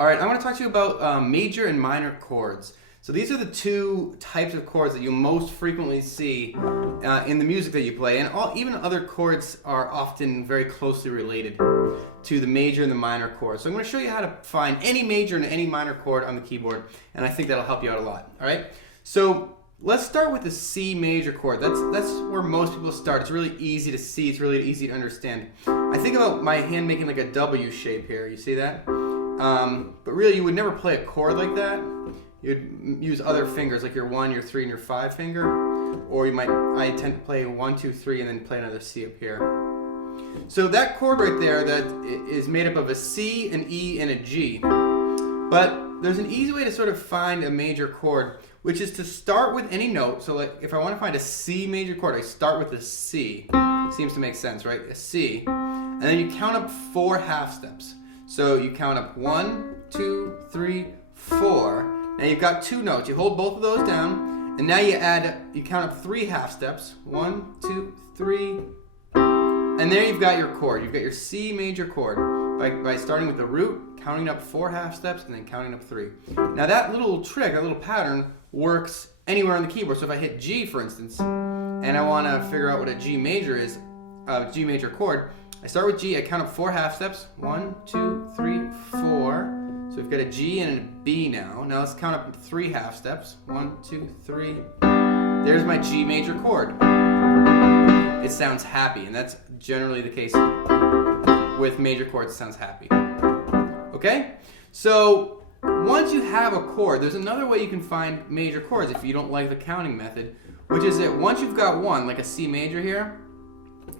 All right, I want to talk to you about major and minor chords. So these are the two types of chords that you most frequently see in the music that you play, and even other chords are often very closely related to the major and the minor chord. So I'm going to show you how to find any major and any minor chord on the keyboard, and I think that'll help you out a lot. All right, so let's start with the C major chord. That's where most people start. It's really easy to see. It's really easy to understand. I think about my hand making like a W shape here. You see that? But really, you would never play a chord like that. You'd use other fingers, like your 1, your 3, and your 5 finger. Or I tend to play 1, 2, 3, and then play another C up here. So that chord right there, that is made up of a C, an E, and a G. But there's an easy way to sort of find a major chord, which is to start with any note. So like if I want to find a C major chord, I start with a C. Seems to make sense, right? A C. And then you count up 4 half steps. So you count up 1, 2, 3, 4. Now you've got 2 notes. You hold both of those down, and now you count up 3 half steps. 1, 2, 3, and there you've got your chord. You've got your C major chord by starting with the root, counting up 4 half steps, and then counting up 3. Now that little trick, that little pattern, works anywhere on the keyboard. So if I hit G, for instance, and I want to figure out what a G major is, G major chord, I start with G, I count up 4 half steps. 1, 2, 3, 4. So we've got a G and a B now. Now let's count up 3 half steps. 1, 2, 3. There's my G major chord. It sounds happy, and that's generally the case with major chords. It sounds happy. Okay? So once you have a chord, there's another way you can find major chords if you don't like the counting method, which is that once you've got one, like a C major here,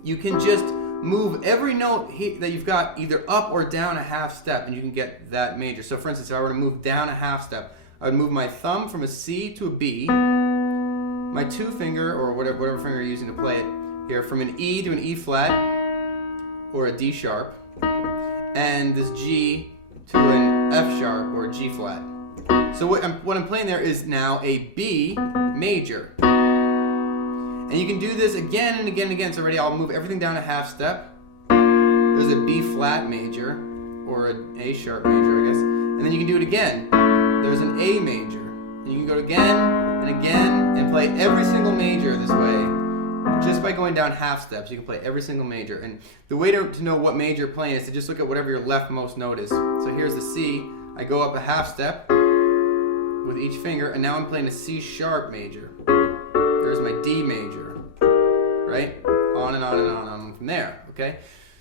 you can just move every note that you've got either up or down a half step, and you can get that major. So for instance, if I were to move down a half step, I would move my thumb from a C to a B, my 2 finger, or whatever finger you're using to play it here, from an E to an E flat, or a D sharp, and this G to an F sharp, or a G flat. So what I'm playing there is now a B major. And you can do this again and again and again. So ready, I'll move everything down a half step. There's a B flat major, or an A sharp major, I guess. And then you can do it again. There's an A major. And you can go again and again and play every single major this way. Just by going down half steps, you can play every single major. And the way to know what major you're playing is to just look at whatever your leftmost note is. So here's the C. I go up a half step with each finger, and now I'm playing a C sharp major. There's my D major, right? On and on and on and on from there, okay?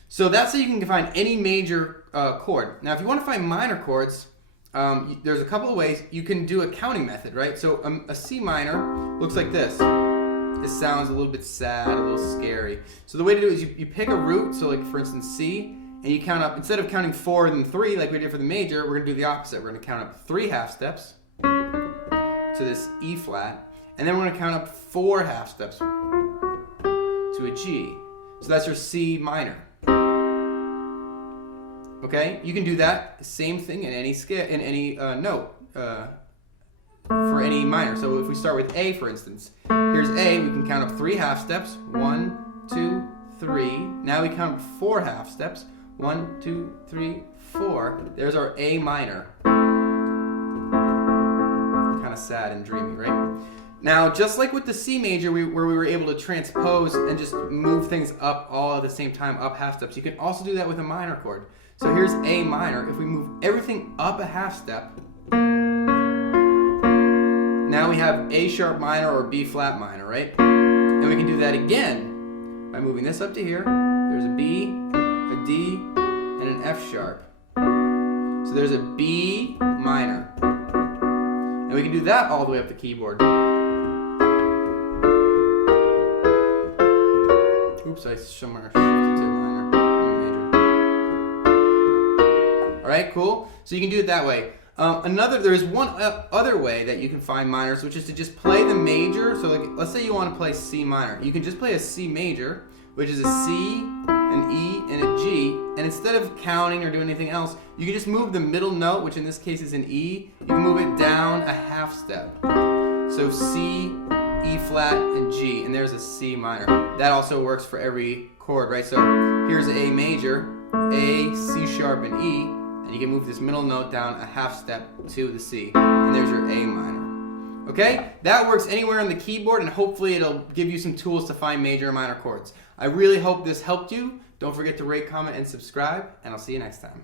So that's how you can find any major chord. Now, if you want to find minor chords, there's a couple of ways. You can do a counting method, right? So a C minor looks like this. It sounds a little bit sad, a little scary. So the way to do it is you pick a root, so like for instance C, and you count up, instead of counting 4 and then 3 like we did for the major, we're going to do the opposite. We're going to count up 3 half steps to this E flat, and then we're going to count up 4 half steps to a G. So that's your C minor. Okay? You can do that same thing in any scale, in any note for any minor. So if we start with A, for instance, here's A. We can count up 3 half steps. 1, 2, 3. Now we count up 4 half steps. 1, 2, 3, 4. There's our A minor. Kind of sad and dreamy, right? Now, just like with the C major, where we were able to transpose and just move things up all at the same time, up half steps, you can also do that with a minor chord. So here's A minor. If we move everything up a half step, now we have A sharp minor or B flat minor, right? And we can do that again by moving this up to here. There's a B, a D, and an F sharp. So there's a B minor. And we can do that all the way up the keyboard. Oops, I somewhere shifted to minor, major. All right, cool. So you can do it that way. There's one other way that you can find minors, which is to just play the major. So like, let's say you want to play C minor. You can just play a C major, which is a C, an E, and a G. And instead of counting or doing anything else, you can just move the middle note, which in this case is an E. You can move it down a half step. So C, E flat, and G, and there's a C minor. That also works for every chord, right? So here's A major, A, C sharp, and E, and you can move this middle note down a half step to the C, and there's your A minor. Okay? That works anywhere on the keyboard, and hopefully it'll give you some tools to find major and minor chords. I really hope this helped you. Don't forget to rate, comment, and subscribe, and I'll see you next time.